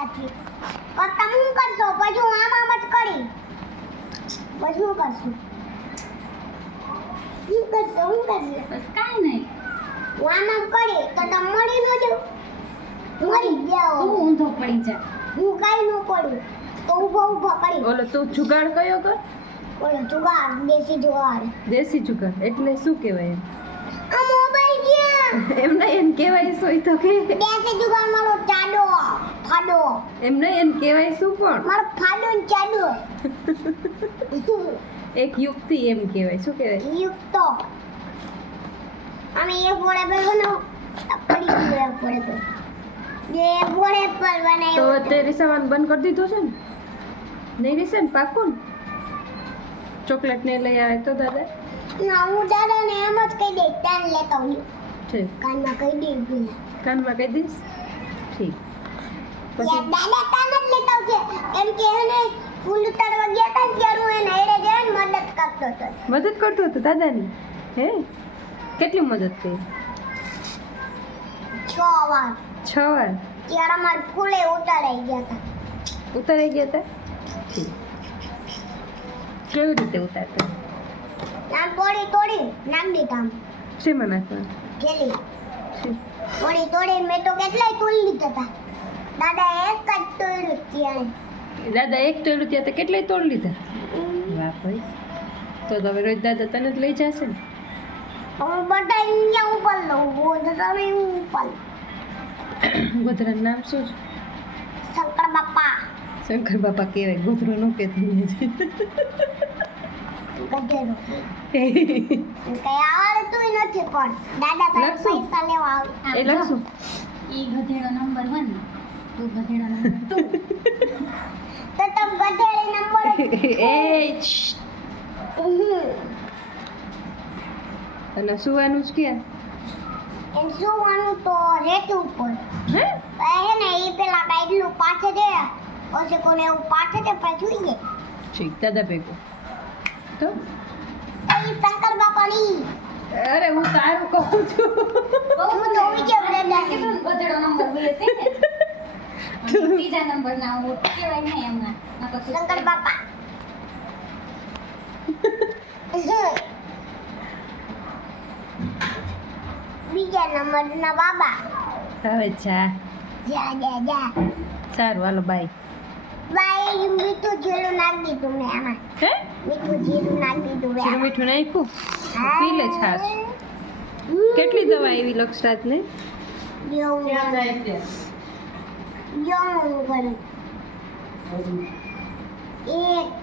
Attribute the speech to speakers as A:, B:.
A: દાદાથી તો તમે શું કરશો? પછી હું આમ આમ જ કરી. પછી શું કરશું? શું કરશો? શું કરશો?
B: બસ કાંઈ નહીં.
A: હું આમ આમ કરી તો તમે મળી ન જાવ મરી ગયા
B: તું ઊંધો પડી જા.
A: હું કાંઈ ન પડું તો ઊભો ઊભો કરી.
C: બોલો તું જુગાડ કયો કર?
A: બોલો જુગાડ દેશી જુગાડ.
C: દેશી જુગાડ એટલે શું કહેવાય
A: આ મોબાઈલ ગયા
C: એમ નહીં એમ કહેવાય સોય તો કે.
A: દેશી જુગાડ મારો
C: એમ નહીં એમ કહેવાય શું પણ?
A: મારો ફાડો ને ચાડો
C: એક યુક્તિ એમ કહેવાય શું કહેવાય?
A: યુક્તો. અમે એ બોળે પર બનાવ પડી ગયો બોળે પર જે બોળે પર
C: તો તે રિસાવાનું બંધ કરી દીધું છે ને? નહીં રીસે ને પાકું ને? ચોકલેટ ને લઈ આવે તો દાદા?
A: ના હું દાદાને એમ જ કહી દઈશ ત્યાં લેતા હું
C: ઠીક.
A: કાનમાં કહી દઈશ
C: કાનમાં કહી દઈશ? ઠીક. પછી?
A: દાદા કાન જ લેતા આવશે એમ કે એને ફૂલ ઉતારવા ગયા હતા ત્યારે હું એને હેડે જઈને મદદ કરતો હતો.
C: મદદ કરતો હતો દાદાની? હે? કેટલી મદદ કરી?
A: છ વાર.
C: છ વાર?
A: ત્યારે અમારે ફૂલે ઉતારાઈ ગયા હતા
C: ઉતારાઈ ગયા હતા કેવી રીતે ઉતારતા?
A: નામ તોડી તોડી નામ દીધા આમ.
C: શેમાં
A: નાખવા
C: કેલી.
A: તોડી તોડી મેં તો કેટલાય તોડી લીધા હતા દાદા એક જ
C: દાદા એક ત્યાં તો કેટલાય તોડ લીધા? વાહ ભાઈ તો તમે રોજ દાદા તને જ લઈ જશે ને?
A: હું બધા અહીંયા ઉપર લઉં હું ઉપર
C: ગોધરાનું નામ શું છે?
A: શંકર બાપા.
C: શંકર બાપા કહેવાય. ગોધરો નો કે તમે
A: આવડતું નથી પણ. દાદા પૈસા લેવા આવે
C: એ લખશું.
B: ઈ ગધેડો નંબર વન. તું ગધેડો નંબર
A: તો તમે ગધેડી નંબર
C: એ અને સુવાનું જ કે?
A: એમ સુવાનું તો રેતી ઉપર
C: હે?
A: હે ને એ પેલા ગાઈડલું પાછે દે પછી કોને એવું પાછે દે પાછું જાય
C: ઠીક દાદા ભેગો. તો?
A: તો એ શંકર બાપાની
C: અરે હું તારું કહું છું.
A: હું તો ઉઈ કે બ્રેડ
B: કીધું ને ગધેડો નંબર બે છે ને ત્રીજા નંબર ના હું કહેવાય ને એમના
A: શંકર બાપા. બીજા નંબરના બાબા.
C: હવે જા.
A: જા જા જા.
C: સારું હાલો બાય
A: બાઈ મીઠું જીરું નાખી દીધું મેં આમાં.
C: હે?
A: મીઠું જીરું નાખી દીધું મેં
C: જીરું મીઠું નાખ્યું? પી લે છાશ. કેટલી દવા એવી. લક્ષરાજને
A: જેવું જેવું કરું એક